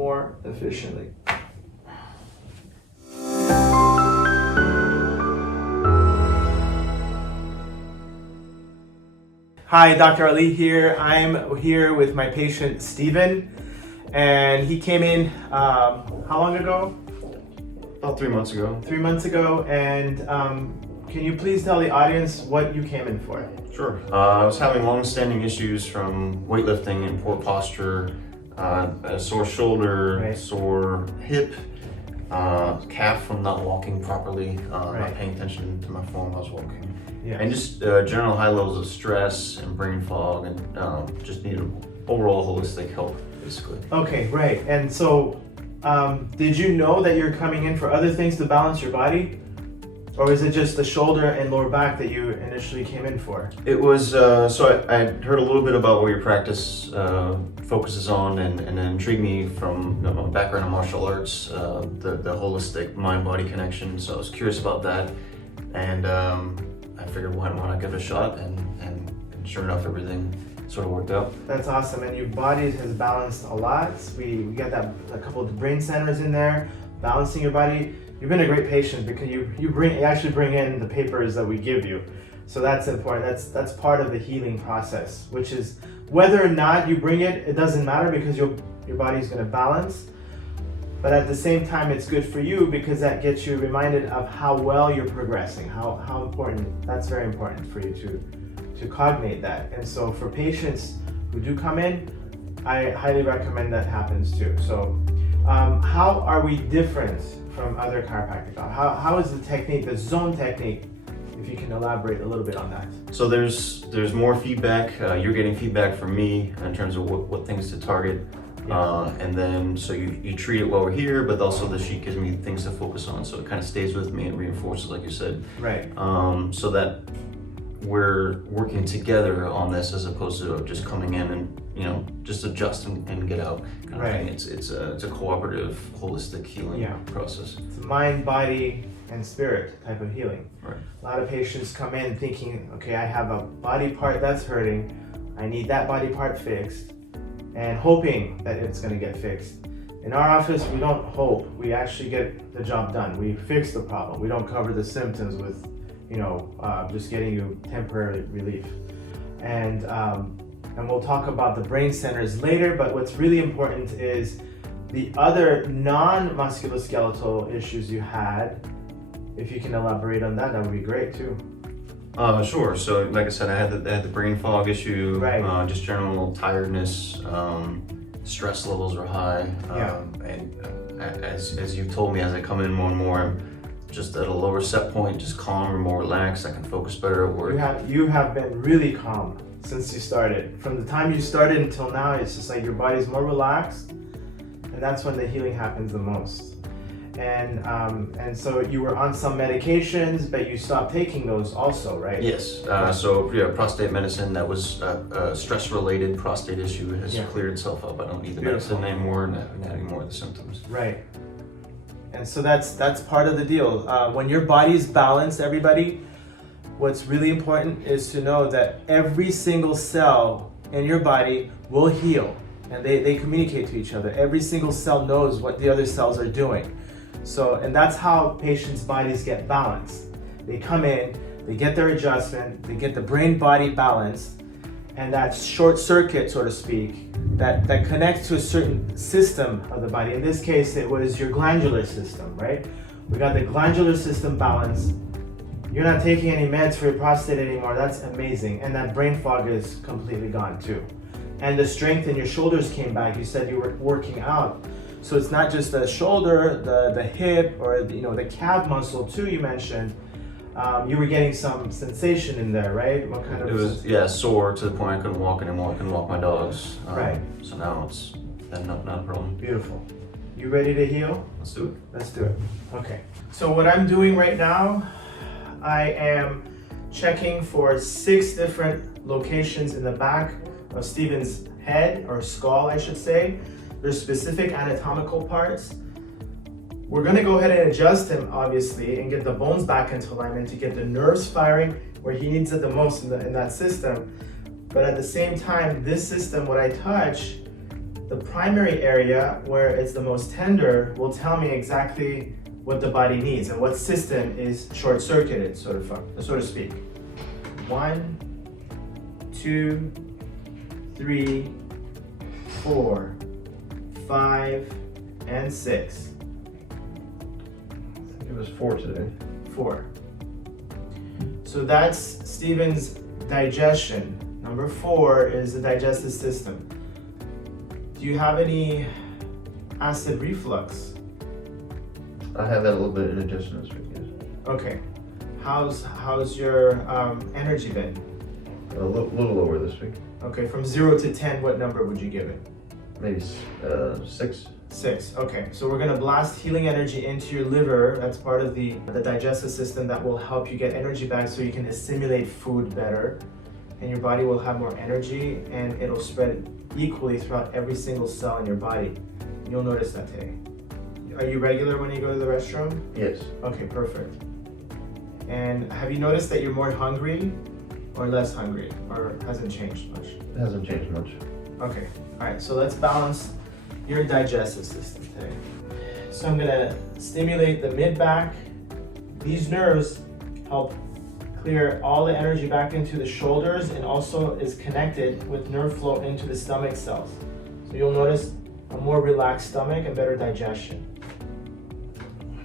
more efficiently. Hi, Dr. Ali here. I'm here with my patient, Steven, and he came in, how long ago? About 3 months ago. 3 months ago, and can you please tell the audience what you came in for? Sure. I was having long-standing issues from weightlifting and poor posture, a sore shoulder, Right. sore hip, calf from not walking properly, not paying attention to my form while I was walking. Yeah. And just general high levels of stress and brain fog, and just needed overall holistic help, basically. Okay, right. And so, did you know that you're coming in for other things to balance your body? Or is it just the shoulder and lower back that you initially came in for? It was, so I heard a little bit about what your practice focuses on, and it intrigued me from my background in martial arts, the holistic mind-body connection. So I was curious about that, and I figured why not give it a shot, and sure enough, everything sort of worked out. That's awesome, and your body has balanced a lot. We got a couple of the brain centers in there, balancing your body. You've been a great patient because you actually bring in the papers that we give you. So that's important. That's part of the healing process, which is whether or not you bring it, it doesn't matter because your body's gonna balance. But at the same time, it's good for you because that gets you reminded of how well you're progressing, how important, that's very important for you to cognate that. And so for patients who do come in, I highly recommend that happens too. So how are we different from other chiropractic? How is the technique, the zone technique, if you can elaborate a little bit on that? So there's more feedback. You're getting feedback from me in terms of what things to target. And then so you treat it while we're here, but also the sheet gives me things to focus on. So it kind of stays with me and reinforces, like you said. Right. So that we're working together on this as opposed to just coming in and just adjust and get out kind of thing. It's a cooperative, holistic healing process. It's a mind, body, and spirit type of healing. Right. A lot of patients come in thinking, okay, I have a body part that's hurting, I need that body part fixed, and hoping that it's going to get fixed. In our office, we don't hope, we actually get the job done. We fix the problem. We don't cover the symptoms with just getting you temporary relief. And we'll talk about the brain centers later, but what's really important is the other non-musculoskeletal issues you had. If you can elaborate on that, that would be great too. Sure. So like I said, I had the brain fog issue, just general tiredness, stress levels are high. And as you've told me, as I come in more and more, I'm just at a lower set point, just calmer, more relaxed. I can focus better at work. You have been really calm since you started. From the time you started until now, it's just like your body's more relaxed, and that's when the healing happens the most. And so you were on some medications, but you stopped taking those also, right? Yes. Prostate medicine, that was a stress-related prostate issue, has cleared itself up. I don't need the medicine anymore, and not any more of the symptoms. Right. And so that's part of the deal. When your body's balanced, everybody, what's really important is to know that every single cell in your body will heal, and they communicate to each other. Every single cell knows what the other cells are doing. So, and that's how patients' bodies get balanced. They come in, they get their adjustment, they get the brain-body balance, and that short circuit, so to speak, that connects to a certain system of the body. In this case, it was your glandular system, right? We got the glandular system balanced. You're not taking any meds for your prostate anymore. That's amazing. And that brain fog is completely gone too. And the strength in your shoulders came back. You said you were working out. So it's not just the shoulder, the hip, or the calf muscle too, you mentioned. You were getting some sensation in there, right? What kind of? It was sore to the point I couldn't walk anymore. I couldn't walk my dogs. Right. So now it's not a problem. Beautiful. You ready to heal? Let's do it. Let's do it. Okay. So what I'm doing right now, I am checking for 6 different locations in the back of Steven's head, or skull, I should say. There's specific anatomical parts. We're gonna go ahead and adjust him, obviously, and get the bones back into alignment to get the nerves firing where he needs it the most in that system. But at the same time, this system, what I touch, the primary area where it's the most tender will tell me exactly what the body needs and what system is short-circuited, so to speak. 1, 2, 3, 4, 5, and 6. It was 4 today. 4. So that's Steven's digestion. Number 4 is the digestive system. Do you have any acid reflux? I have that a little bit in digestion this week, yes. Okay. How's your energy been? A little lower this week. Okay, from 0 to 10, what number would you give it? Maybe 6. 6. Okay, so we're gonna blast healing energy into your liver. That's part of the digestive system that will help you get energy back so you can assimilate food better. And your body will have more energy and it'll spread equally throughout every single cell in your body. You'll notice that today. Are you regular when you go to the restroom? Yes. Okay, perfect. And have you noticed that you're more hungry or less hungry, or hasn't changed much? It hasn't changed much. Okay, all right, so let's balance your digestive system today. So I'm gonna stimulate the mid-back. These nerves help clear all the energy back into the shoulders and also is connected with nerve flow into the stomach cells. So you'll notice a more relaxed stomach and better digestion.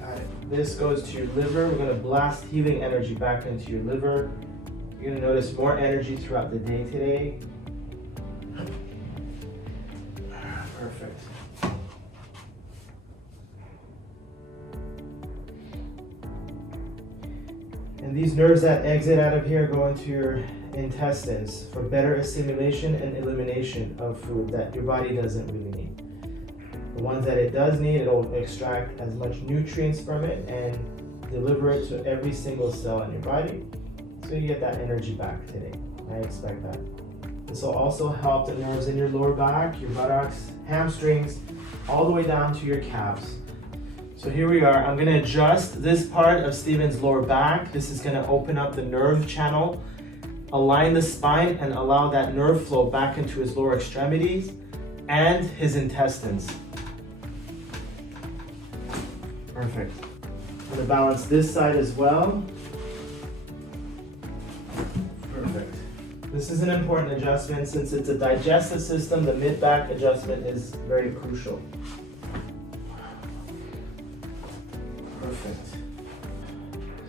Got it. This goes to your liver. We're gonna blast healing energy back into your liver. You're gonna notice more energy throughout the day today. Perfect. And these nerves that exit out of here go into your intestines for better assimilation and elimination of food that your body doesn't really need. The ones that it does need, it'll extract as much nutrients from it and deliver it to every single cell in your body so you get that energy back today. I expect that. This will also help the nerves in your lower back, your buttocks, hamstrings, all the way down to your calves. So here we are. I'm gonna adjust this part of Steven's lower back. This is gonna open up the nerve channel, align the spine, and allow that nerve flow back into his lower extremities and his intestines. Perfect. I'm gonna balance this side as well. Perfect. This is an important adjustment since it's a digestive system. The mid-back adjustment is very crucial. Perfect.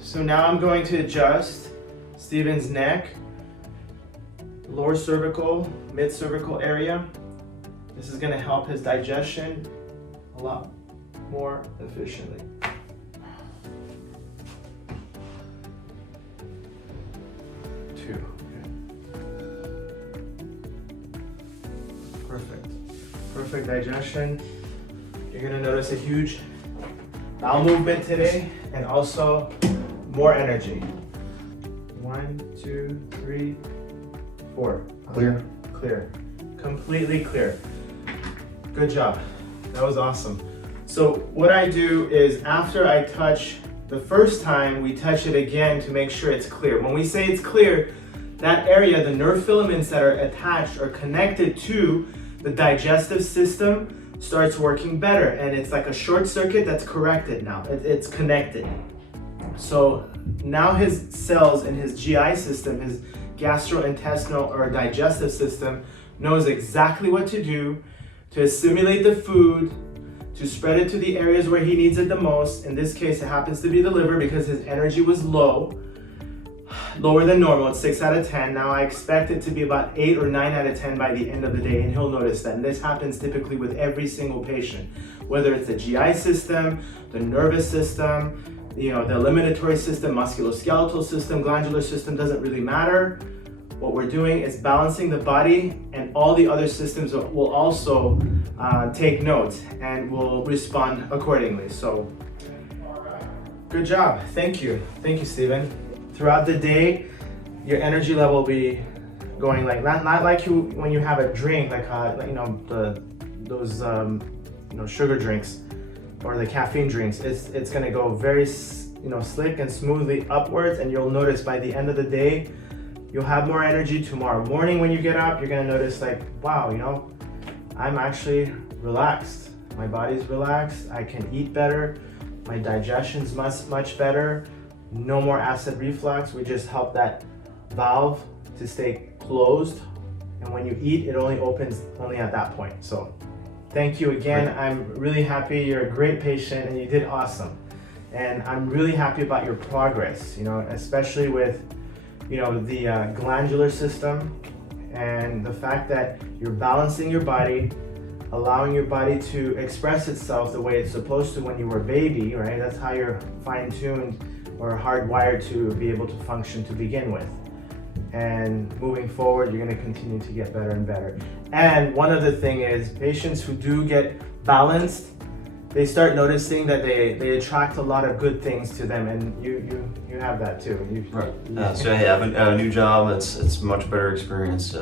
So now I'm going to adjust Steven's neck, lower cervical, mid-cervical area. This is going to help his digestion a lot more efficiently. Two. Perfect. Perfect digestion. You're going to notice a huge bowel movement today and also more energy. 1, 2, 3, 4. Clear. Clear. Completely clear. Good job. That was awesome. So what I do is after I touch the first time, we touch it again to make sure it's clear. When we say it's clear, that area, the nerve filaments that are attached or connected to the digestive system starts working better, and it's like a short circuit that's corrected now. It's connected. So now his cells in his GI system, his gastrointestinal or digestive system, knows exactly what to do to assimilate the food, to spread it to the areas where he needs it the most. In this case, it happens to be the liver because his energy was low, lower than normal. It's 6 out of 10. Now I expect it to be about 8 or 9 out of 10 by the end of the day, and he'll notice that. And this happens typically with every single patient, whether it's the GI system, the nervous system, the eliminatory system, musculoskeletal system, glandular system, doesn't really matter. What we're doing is balancing the body, and all the other systems will also take note and will respond accordingly. So, good job. Thank you. Thank you, Steven. Throughout the day, your energy level will be going like not like you when you have a drink, like those sugar drinks or the caffeine drinks. It's gonna go very slick and smoothly upwards, and you'll notice by the end of the day, you'll have more energy. Tomorrow morning when you get up, you're gonna notice like, wow, I'm actually relaxed. My body's relaxed, I can eat better, my digestion's much better, no more acid reflux. We just help that valve to stay closed, and when you eat, it only opens only at that point. So thank you again. I'm really happy. You're a great patient and you did awesome. And I'm really happy about your progress, especially with, the glandular system and the fact that you're balancing your body, allowing your body to express itself the way it's supposed to when you were a baby, right? That's how you're fine-tuned or hardwired to be able to function to begin with. And moving forward, you're going to continue to get better and better. And one other thing is, patients who do get balanced, they start noticing that they attract a lot of good things to them, and you have that too. Right. So hey, I have a new job. It's much better experience.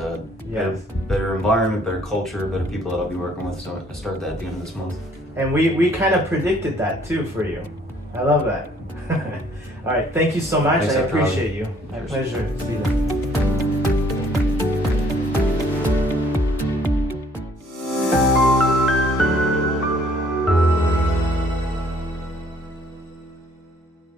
Yes. Better environment, better culture, better people that I'll be working with. So I start that at the end of this month. And we kind of predicted that too for you. I love that. All right, thank you so much. Thanks, I appreciate you. My pleasure. See you.